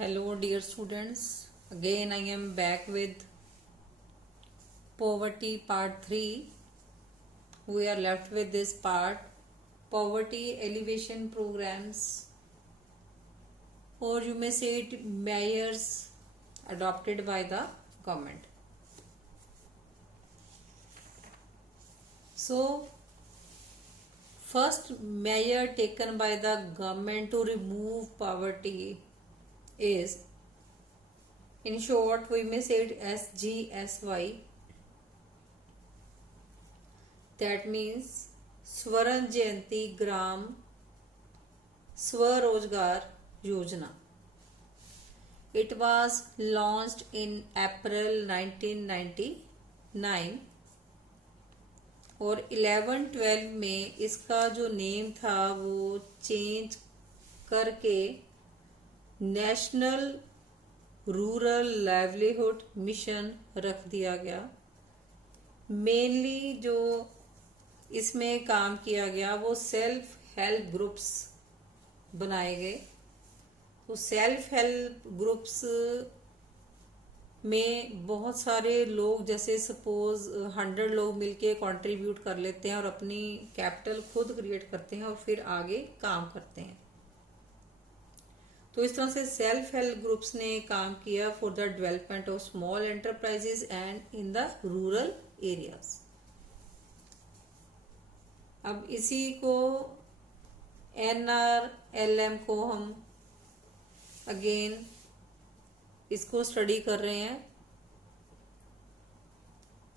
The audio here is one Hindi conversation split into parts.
Hello dear students, again I am back with poverty part 3. We are left with this part, poverty alleviation programs, or you may say it measures adopted by the government. So first measure taken by the government to remove poverty is, in short we may say it SGSY, that means Swaran Jayanti Gram Swarojgar Yojana. It was launched in April 1999 और 11-12 में इसका जो नेम था वो चेंज करके नेशनल रूरल लाइवलीहुड मिशन रख दिया गया। मेनली जो इसमें काम किया गया वो सेल्फ हेल्प ग्रुप्स बनाए गए। तो सेल्फ हेल्प ग्रुप्स में बहुत सारे लोग, जैसे सपोज 100 लोग मिलके कंट्रीब्यूट कर लेते हैं और अपनी कैपिटल खुद क्रिएट करते हैं और फिर आगे काम करते हैं। तो इस तरह से सेल्फ हेल्प ग्रुप्स ने काम किया for the development of small enterprises and in the rural areas. अब इसी को NRLM को हम अगेन इसको स्टडी कर रहे हैं।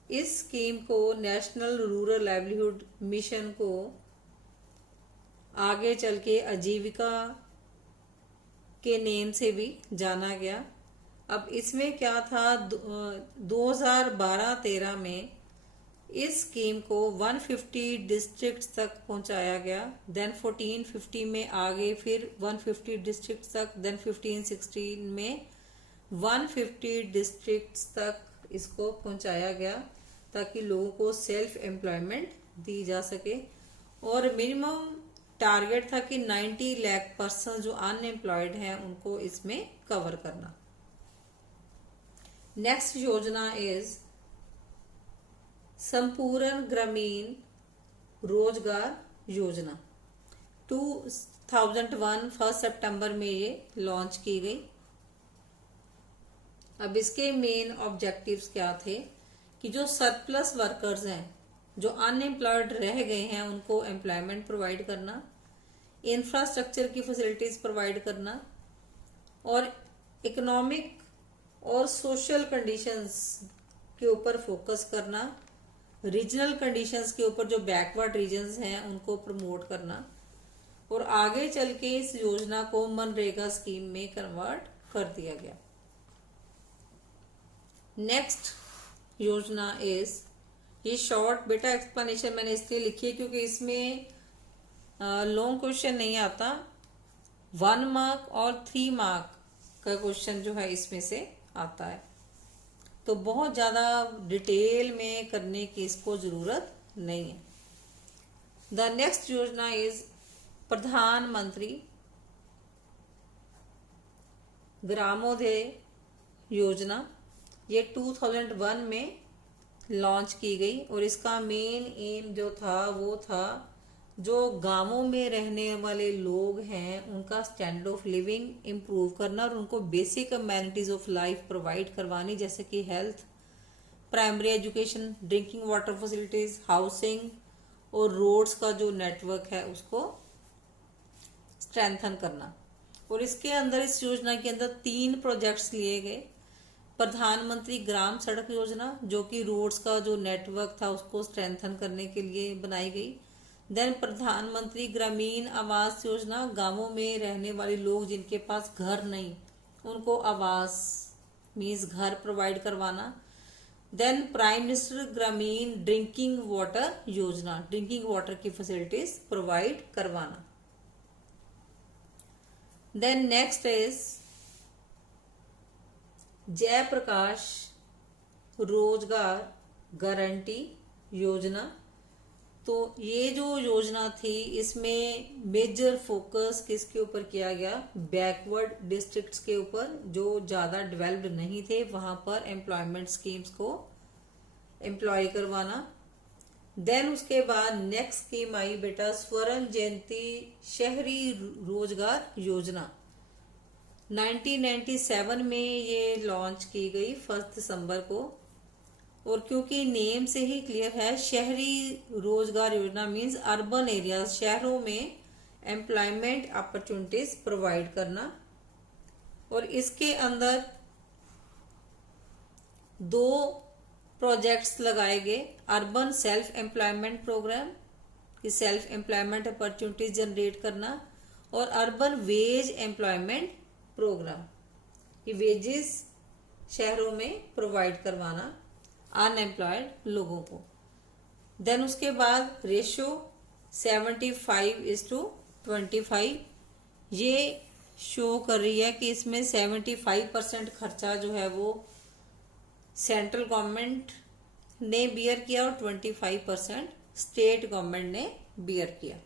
इस स्कीम को, नेशनल रूरल लाइवलीहुड मिशन को, आगे चल के आजीविका के नेम से भी जाना गया। अब इसमें क्या था, 2012-13 में इस स्कीम को 150 डिस्ट्रिक्ट्स तक पहुंचाया गया। देन 14-15 में आगे फिर 150 डिस्ट्रिक्ट्स तक, देन 15-16 में 150 डिस्ट्रिक्ट्स तक इसको पहुंचाया गया ताकि लोगों को सेल्फ एम्प्लॉयमेंट दी जा सके। और मिनिमम टारगेट था कि 90 लाख पर्सन जो अनएम्प्लॉयड हैं उनको इसमें कवर करना। नेक्स्ट योजना इज संपूर्ण ग्रामीण रोजगार योजना। 2001 1 सितंबर में ये लॉन्च की गई। अब इसके मेन ऑब्जेक्टिव्स क्या थे कि जो सरप्लस वर्कर्स हैं, जो अनएम्प्लॉयड रह गए हैं, उनको एम्प्लॉयमेंट प्रोवाइड करना, इंफ्रास्ट्रक्चर की फैसिलिटीज प्रोवाइड करना, और इकोनॉमिक और सोशल कंडीशंस के ऊपर फोकस करना, रीजनल कंडीशंस के ऊपर जो बैकवर्ड रीजन्स हैं उनको प्रमोट करना, और आगे चल के इस योजना को मनरेगा स्कीम में कन्वर्ट कर दिया गया। नेक्स्ट योजना इज, ये शॉर्ट बेटा एक्सप्लेनेशन मैंने इसलिए लिखी है क्योंकि इसमें लॉन्ग क्वेश्चन नहीं आता। 1 मार्क और 3 मार्क का क्वेश्चन जो है इसमें से आता है, तो बहुत ज्यादा डिटेल में करने की इसको जरूरत नहीं है। द नेक्स्ट योजना इज प्रधानमंत्री ग्रामोदय योजना। ये 2001 में लॉन्च की गई और इसका मेन एम जो था वो था जो गांवों में रहने वाले लोग हैं उनका स्टैंडर्ड ऑफ लिविंग इम्प्रूव करना और उनको basic amenities of life provide करवानी, जैसे कि health, primary education, drinking water facilities, housing और रोड्स का जो नेटवर्क है उसको स्ट्रेंथन करना। और इसके अंदर, इस योजना के अंदर 3 प्रोजेक्ट्स लिए गए। प्रधानमंत्री ग्राम सड़क योजना, जो कि रोड्स का जो नेटवर्क था उसको स्ट्रेंथन करने के लिए बनाई गई। देन प्रधानमंत्री ग्रामीण आवास योजना, गांवों में रहने वाले लोग जिनके पास घर नहीं उनको आवास मीन्स घर प्रोवाइड करवाना। देन प्राइम मिनिस्टर ग्रामीण ड्रिंकिंग वाटर योजना, ड्रिंकिंग वाटर की फैसिलिटीज प्रोवाइड करवाना। देन नेक्स्ट इज जयप्रकाश रोजगार गारंटी योजना, तो ये जो योजना थी इसमें मेजर फोकस किसके ऊपर किया गया, बैकवर्ड डिस्ट्रिक्ट्स के ऊपर, जो ज़्यादा डेवलप्ड नहीं थे वहां पर एम्प्लॉयमेंट स्कीम्स को एम्प्लॉय करवाना। देन उसके बाद नेक्स्ट स्कीम आई बेटा स्वर्ण जयंती शहरी रोजगार योजना। 1997 में ये लॉन्च की गई 1 दिसंबर को, और क्योंकि नेम से ही क्लियर है शहरी रोजगार योजना मीन्स अर्बन एरियाज, शहरों में एम्प्लॉयमेंट अपॉर्चुनिटीज प्रोवाइड करना। और इसके अंदर 2 प्रोजेक्ट्स लगाए गए, अर्बन सेल्फ एम्प्लॉयमेंट प्रोग्राम कि सेल्फ एम्प्लॉयमेंट अपॉर्चुनिटीज जनरेट करना, और अर्बन वेज एम्प्लॉयमेंट प्रोग्राम कि वेजेस शहरों में प्रोवाइड करवाना अनएम्प्लॉयड लोगों को। देन उसके बाद रेशो 75:25 ये शो कर रही है कि इसमें 75% खर्चा जो है वो सेंट्रल गवर्नमेंट ने बियर किया और 25% स्टेट गवर्नमेंट ने बियर किया।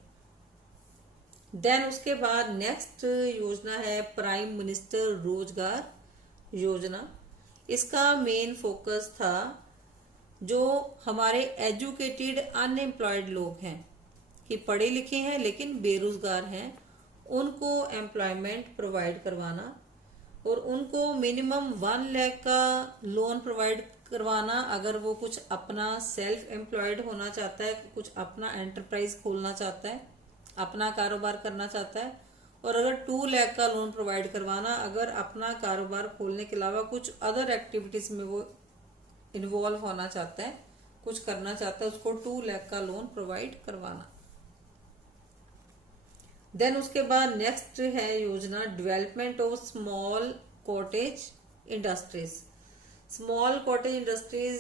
देन उसके बाद नेक्स्ट योजना है प्राइम मिनिस्टर रोजगार योजना। इसका मेन फोकस था जो हमारे एजुकेटेड अनएम्प्लॉयड लोग हैं कि पढ़े लिखे हैं लेकिन बेरोजगार हैं, उनको एम्प्लॉयमेंट प्रोवाइड करवाना और उनको मिनिमम 1 लाख का लोन प्रोवाइड करवाना अगर वो कुछ अपना सेल्फ एम्प्लॉयड होना चाहता है, कुछ अपना एंटरप्राइज खोलना चाहता है, अपना कारोबार करना चाहता है, और अगर 2 लाख का लोन प्रोवाइड करवाना अगर अपना कारोबार खोलने के अलावा कुछ अदर एक्टिविटीज में वो इन्वॉल्व होना चाहता है, कुछ करना चाहता है, उसको 2 लाख का लोन प्रोवाइड करवाना। देन उसके बाद नेक्स्ट है योजना development of small cottage industries. Small cottage industries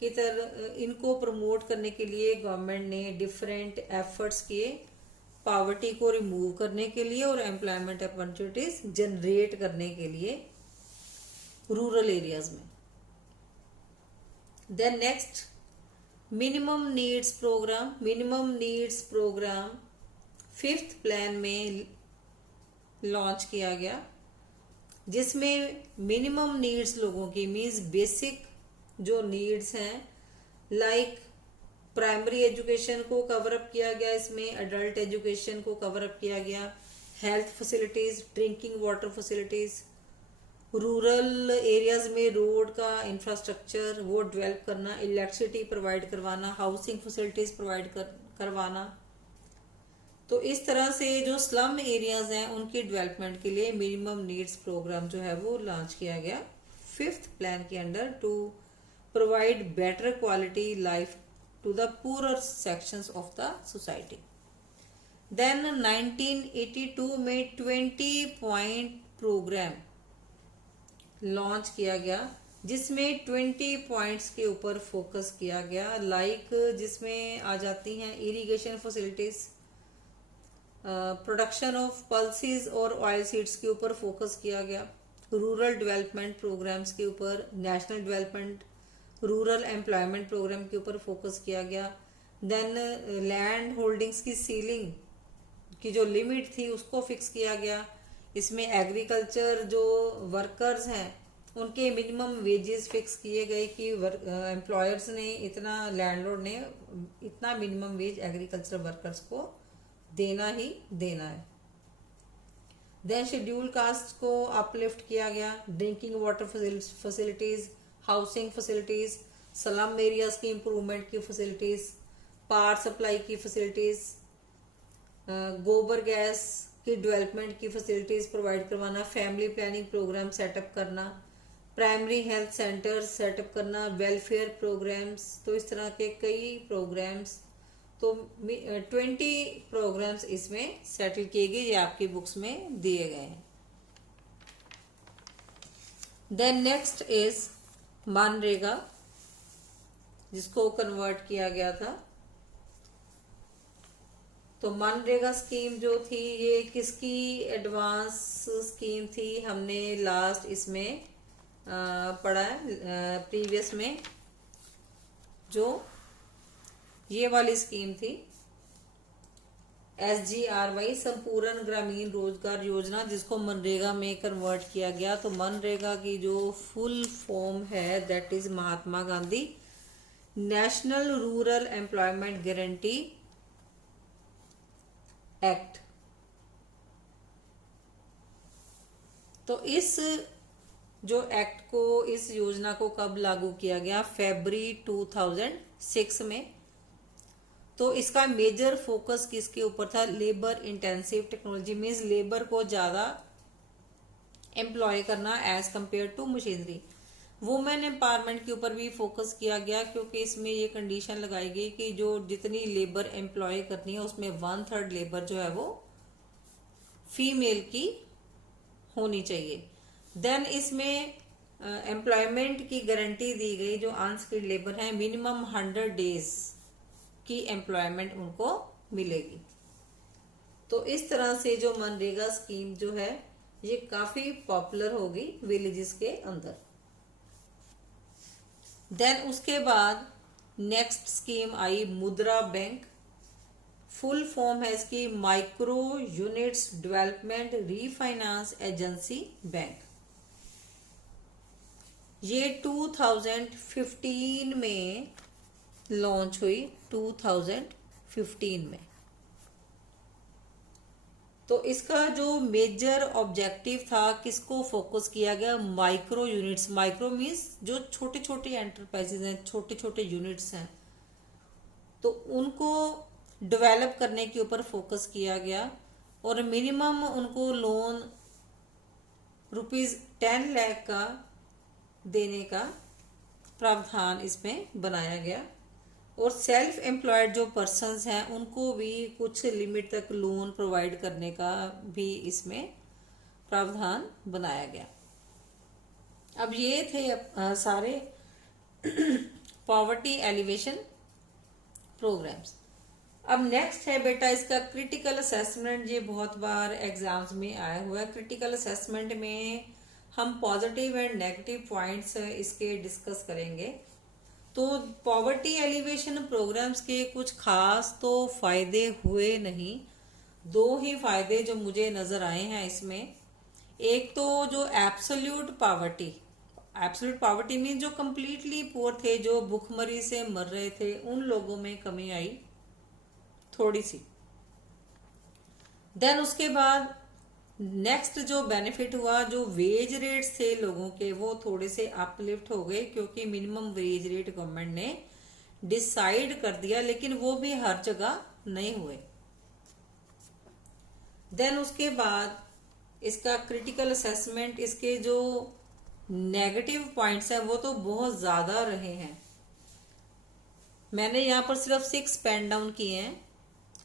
की तरह इनको प्रमोट करने के लिए गवर्नमेंट ने डिफरेंट एफर्ट्स किए पॉवर्टी को रिमूव करने के लिए और एम्प्लॉयमेंट अपॉर्चुनिटीज जनरेट करने के लिए रूरल एरियाज में। Then next minimum needs programme 5th plan में लॉन्च किया गया, जिसमें मिनिमम नीड्स लोगों की मीन्स बेसिक जो नीड्स हैं लाइक प्राइमरी एजुकेशन को कवर अप किया गया, इसमें एडल्ट एजुकेशन को कवर अप किया गया, health facilities, drinking water facilities, rural areas में रोड का इंफ्रास्ट्रक्चर वो डेवलप करना, इलेक्ट्रिसिटी प्रोवाइड करवाना, हाउसिंग फैसिलिटीज प्रोवाइड करवाना। तो इस तरह से जो स्लम एरियाज हैं उनकी डेवलपमेंट के लिए मिनिमम नीड्स प्रोग्राम जो है वो लॉन्च किया गया 5th प्लान के under to provide better quality life to the poor sections of the society. Then 1982 में 20 पॉइंट प्रोग्राम लॉन्च किया गया, जिसमें 20 पॉइंट्स के ऊपर फोकस किया गया, लाइक जिसमें आ जाती हैं irrigation facilities, production of pulses और ऑयल सीड्स के ऊपर फोकस किया गया, रूरल डेवलपमेंट प्रोग्राम्स के ऊपर, national development rural employment programme के ऊपर फोकस किया गया। देन लैंड होल्डिंग्स की सीलिंग की जो लिमिट थी उसको फिक्स किया गया। इसमें एग्रीकल्चर जो वर्कर्स हैं उनके मिनिमम वेजेस फिक्स किए गए कि एम्प्लॉयर्स ने इतना, लैंडलॉर्ड ने इतना मिनिमम वेज एग्रीकल्चर वर्कर्स को देना ही देना है। देन शेड्यूल कास्ट को अपलिफ्ट किया गया, drinking water facilities, housing facilities, slum areas की इंप्रूवमेंट की फैसिलिटीज, पावर सप्लाई की फैसिलिटीज, गोबर गैस की डेवलपमेंट की फैसिलिटीज प्रोवाइड करवाना, फैमिली प्लानिंग प्रोग्राम सेटअप करना, प्राइमरी हेल्थ सेंटर सेटअप करना, वेलफेयर प्रोग्राम्स। तो इस तरह के कई प्रोग्राम्स, तो 20 प्रोग्राम्स इसमें सेटल किए गए, ये आपकी बुक्स में दिए गए हैं। देन नेक्स्ट इज मनरेगा, जिसको कन्वर्ट किया गया था। तो मनरेगा स्कीम जो थी ये किसकी एडवांस स्कीम थी, हमने लास्ट इसमें पढ़ा है प्रीवियस में, जो ये वाली स्कीम थी SGRY, संपूर्ण ग्रामीण रोजगार योजना, जिसको मनरेगा में कन्वर्ट किया गया। तो मनरेगा की जो फुल फॉर्म है that is Mahatma Gandhi national rural employment guarantee act. तो इस जो एक्ट को, इस योजना को कब लागू किया गया? फरवरी 2006 में। तो इसका मेजर फोकस किसके ऊपर था? Labour intensive technology, means labour को ज्यादा एम्प्लॉय करना as compare to machinery. Women empowerment के ऊपर भी फोकस किया गया, क्योंकि इसमें ये कंडीशन लगाई गई कि जो जितनी लेबर एम्प्लॉय करनी है उसमें 1/3 लेबर जो है वो फीमेल की होनी चाहिए। देन इसमें एम्प्लॉयमेंट की गारंटी दी गई, जो अनस्किल्ड लेबर है मिनिमम 100 डेज की एम्प्लॉयमेंट उनको मिलेगी। तो इस तरह से जो मनरेगा स्कीम जो है ये काफी पॉपुलर होगी विलेजेस के अंदर। देन उसके बाद नेक्स्ट स्कीम आई मुद्रा बैंक। फुल फॉर्म है इसकी micro units development refinance agency bank. ये 2015 में लॉन्च हुई, 2015 में। तो इसका जो मेजर ऑब्जेक्टिव था, किसको फोकस किया गया? Micro units. माइक्रो मीन्स जो छोटे छोटे एंटरप्राइजेज हैं, छोटे छोटे यूनिट्स हैं, तो उनको डेवलप करने के ऊपर फोकस किया गया। और मिनिमम उनको लोन ₹10 लाख का देने का प्रावधान इसमें बनाया गया। और सेल्फ एम्प्लॉयड जो पर्सन्स हैं उनको भी कुछ लिमिट तक लोन प्रोवाइड करने का भी इसमें प्रावधान बनाया गया। अब ये थे सारे पॉवर्टी एलिवेशन प्रोग्राम्स। अब नेक्स्ट है बेटा इसका क्रिटिकल असेसमेंट। ये बहुत बार एग्जाम्स में आया हुआ है। क्रिटिकल असेसमेंट में हम पॉजिटिव एंड नेगेटिव पॉइंट्स इसके डिस्कस करेंगे। तो पॉवर्टी एलिवेशन प्रोग्राम्स के कुछ खास तो फायदे हुए नहीं, 2 ही फायदे जो मुझे नजर आए हैं इसमें। एक तो जो एब्सोल्यूट पॉवर्टी मीन जो कंप्लीटली पुअर थे, जो भूखमरी से मर रहे थे, उन लोगों में कमी आई थोड़ी सी। देन उसके बाद नेक्स्ट जो बेनिफिट हुआ, जो वेज रेट्स थे लोगों के वो थोड़े से अपलिफ्ट हो गए, क्योंकि मिनिमम वेज रेट गवर्नमेंट ने डिसाइड कर दिया, लेकिन वो भी हर जगह नहीं हुए। देन उसके बाद इसका क्रिटिकल असेसमेंट, इसके जो नेगेटिव पॉइंट्स हैं वो तो बहुत ज्यादा रहे हैं। मैंने यहाँ पर सिर्फ 6 पेन डाउन किए हैं,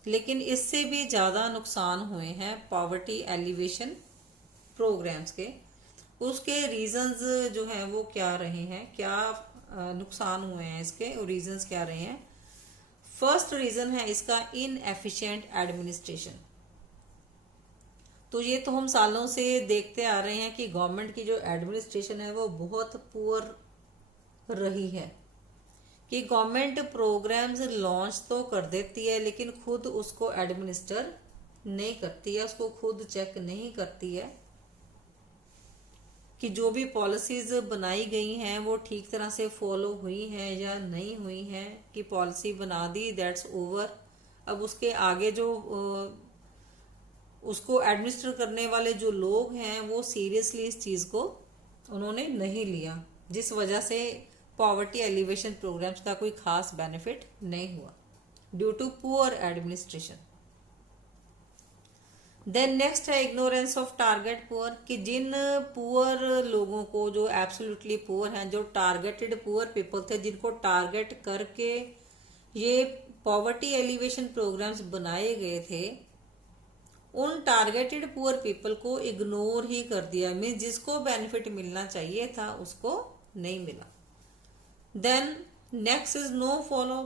लेकिन इससे भी ज्यादा नुकसान हुए हैं पॉवर्टी एलिवेशन प्रोग्राम्स के। उसके रीजंस जो हैं वो क्या रहे हैं, क्या नुकसान हुए हैं इसके, और रीजंस क्या रहे हैं। फर्स्ट रीजन है इसका इनएफिशिएंट एडमिनिस्ट्रेशन। तो ये तो हम सालों से देखते आ रहे हैं कि गवर्नमेंट की जो एडमिनिस्ट्रेशन है वो बहुत पुअर रही है, कि गवर्नमेंट प्रोग्राम्स लॉन्च तो कर देती है लेकिन खुद उसको एडमिनिस्टर नहीं करती है, उसको खुद चेक नहीं करती है कि जो भी पॉलिसीज बनाई गई हैं वो ठीक तरह से फॉलो हुई हैं या नहीं हुई हैं। कि पॉलिसी बना दी, दैट्स ओवर। अब उसके आगे जो उसको एडमिनिस्टर करने वाले जो लोग हैं वो सीरियसली इस चीज को उन्होंने नहीं लिया, जिस वजह से पॉवर्टी एलिवेशन प्रोग्राम्स का कोई खास बेनिफिट नहीं हुआ due to poor administration. Then next है इग्नोरेंस ऑफ टारगेट पुअर, कि जिन पुअर लोगों को, जो एब्सोल्युटली पुअर हैं, जो टारगेटेड पुअर पीपल थे, जिनको टारगेट करके ये पॉवर्टी एलिवेशन प्रोग्राम्स बनाए गए थे, उन टारगेटेड पुअर पीपल को इग्नोर ही कर दिया। मीन्स जिसको बेनिफिट मिलना चाहिए था उसको नहीं मिला। Then next is no follow.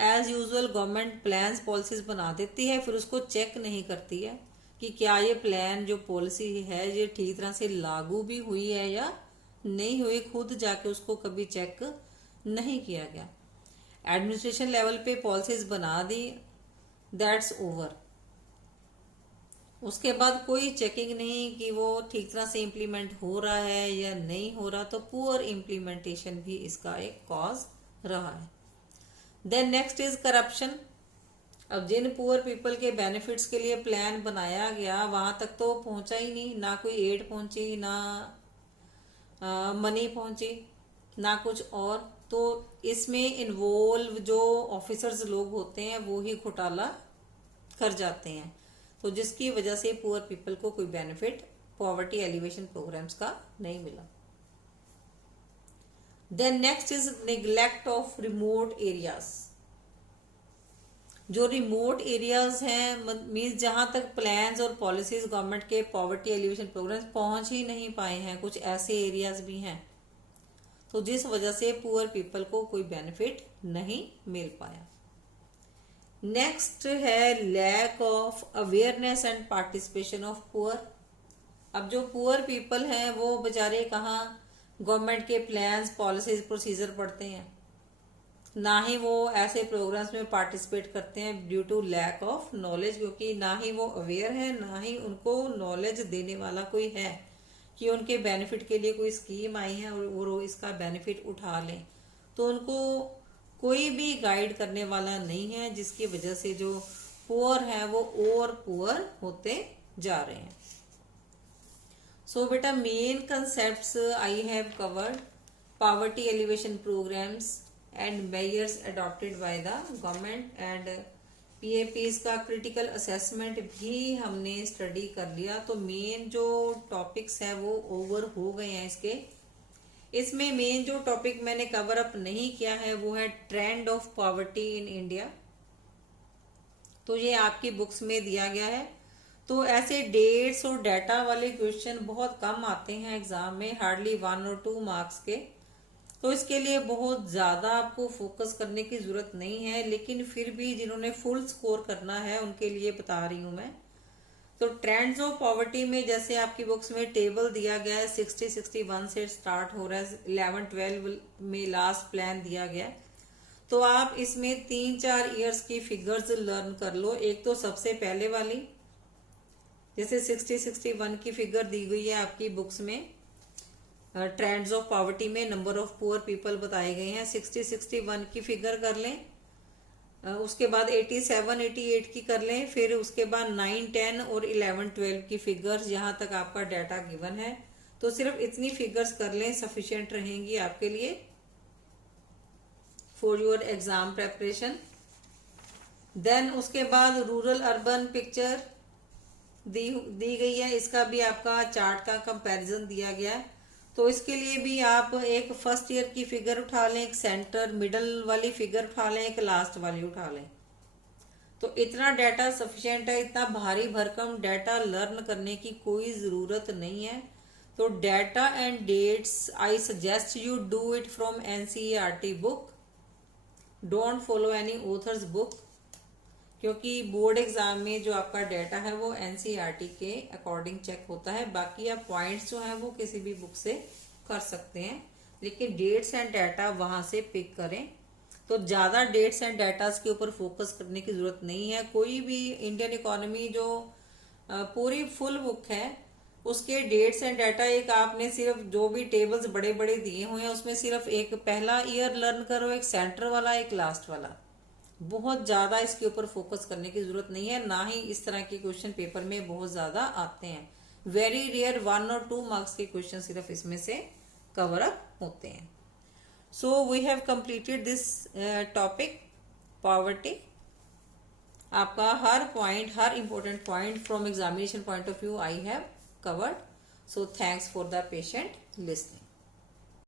As usual government plans policies बना देती है, फिर उसको चेक नहीं करती है कि क्या ये प्लान जो पॉलिसी है ये ठीक तरह से लागू भी हुई है या नहीं हुई। खुद जाके उसको कभी चेक नहीं किया गया। एडमिनिस्ट्रेशन लेवल पे पॉलिसीज बना दी, दैट्स ओवर। उसके बाद कोई चेकिंग नहीं कि वो ठीक तरह से इम्प्लीमेंट हो रहा है या नहीं हो रहा, तो पुअर इम्प्लीमेंटेशन भी इसका एक कॉज रहा है। Then next is corruption. अब जिन पुअर पीपल के बेनिफिट्स के लिए प्लान बनाया गया वहां तक तो पहुंचा ही नहीं, ना कोई एड पहुंची, ना मनी पहुंची, ना कुछ और। तो इसमें इन्वॉल्व जो ऑफिसर्स लोग होते हैं वो ही घोटाला कर जाते हैं, तो जिसकी वजह से पुअर पीपल को कोई बेनिफिट पॉवर्टी एलिवेशन प्रोग्राम्स का नहीं मिला। Then next is neglect of remote areas. जो रिमोट एरियाज हैं, मीन्स जहां तक प्लान्स और पॉलिसीज गवर्नमेंट के पॉवर्टी एलिवेशन प्रोग्राम्स पहुंच ही नहीं पाए हैं, कुछ ऐसे एरियाज भी हैं, तो जिस वजह से पुअर पीपल को कोई बेनिफिट नहीं मिल पाया। नेक्स्ट है lack of awareness and participation of poor. अब जो पुअर पीपल हैं वो बेचारे कहाँ गवर्नमेंट के प्लान्स, पॉलिसीज, प्रोसीजर पढ़ते हैं, ना ही वो ऐसे प्रोग्राम्स में पार्टिसिपेट करते हैं due to lack of knowledge, क्योंकि ना ही वो अवेयर है, ना ही उनको नॉलेज देने वाला कोई है कि उनके बेनिफिट के लिए कोई स्कीम आई है और वो इसका बेनिफिट उठा लें। तो उनको कोई भी गाइड करने वाला नहीं है, जिसकी वजह से जो पुअर है वो और पुअर होते जा रहे हैं। सो बेटा main concepts I have covered, poverty alleviation programmes and measures adopted by the government and PAPs का क्रिटिकल असेसमेंट भी हमने स्टडी कर लिया। तो मेन जो टॉपिक्स है वो ओवर हो गए हैं इसके। इसमें मेन जो टॉपिक मैंने कवर अप नहीं किया है वो है trend of poverty in India. तो ये आपकी बुक्स में दिया गया है। तो ऐसे डेट्स और डाटा वाले क्वेश्चन बहुत कम आते हैं एग्जाम में, हार्डली 1 और 2 मार्क्स के। तो इसके लिए बहुत ज्यादा आपको फोकस करने की जरूरत नहीं है, लेकिन फिर भी जिन्होंने फुल स्कोर करना है उनके लिए बता रही हूं मैं। तो ट्रेंड्स ऑफ पॉवर्टी में जैसे आपकी बुक्स में टेबल दिया गया है, 60-61 से स्टार्ट हो रहा है, 11-12 में लास्ट प्लान दिया गया। तो आप इसमें 3-4 ईयर्स की फिगर्स लर्न कर लो। एक तो सबसे पहले वाली, जैसे 60-61 की फिगर दी गई है आपकी बुक्स में, ट्रेंड्स ऑफ पॉवर्टी में नंबर ऑफ पुअर पीपल बताए गए हैं, 60-61 की फिगर कर लें। उसके बाद 87-88 की कर लें, फिर उसके बाद 9-10 और 11-12 की फिगर्स, जहां तक आपका डाटा गिवन है। तो सिर्फ इतनी फिगर्स कर लें, सफिशिएंट रहेंगी आपके लिए for your exam preparation. Then उसके बाद रूरल अर्बन पिक्चर दी गई है, इसका भी आपका चार्ट का कंपैरिजन दिया गया है। तो इसके लिए भी आप एक फर्स्ट ईयर की फिगर उठा लें, एक सेंटर मिडल वाली फिगर उठा लें, एक लास्ट वाली उठा लें। तो इतना डाटा सफिशिएंट है, इतना भारी भरकम डाटा लर्न करने की कोई जरूरत नहीं है। तो data and dates I suggest you do it from NCERT book, don't follow any authors book, क्योंकि बोर्ड एग्जाम में जो आपका डाटा है वो एनसीईआरटी के अकॉर्डिंग चेक होता है। बाकी आप पॉइंट्स जो है वो किसी भी बुक से कर सकते हैं, लेकिन डेट्स एंड डाटा वहां से पिक करें। तो ज्यादा डेट्स एंड डाटास के ऊपर फोकस करने की जरूरत नहीं है। कोई भी इंडियन इकोनॉमी जो पूरी फुल बुक है उसके डेट्स एंड डाटा एक आपने सिर्फ जो भी टेबल्स बड़े बड़े दिए हुए हैं उसमें सिर्फ एक पहला ईयर लर्न करो, एक सेंटर वाला, एक लास्ट वाला। बहुत ज्यादा इसके ऊपर फोकस करने की जरूरत नहीं है, ना ही इस तरह के क्वेश्चन पेपर में बहुत ज्यादा आते हैं। वेरी रेयर 1 और 2 मार्क्स के क्वेश्चन सिर्फ इसमें से कवर अप होते हैं। So we have completed this topic poverty. आपका हर पॉइंट, हर important point from examination point of view I have covered. So thanks for the patient listening.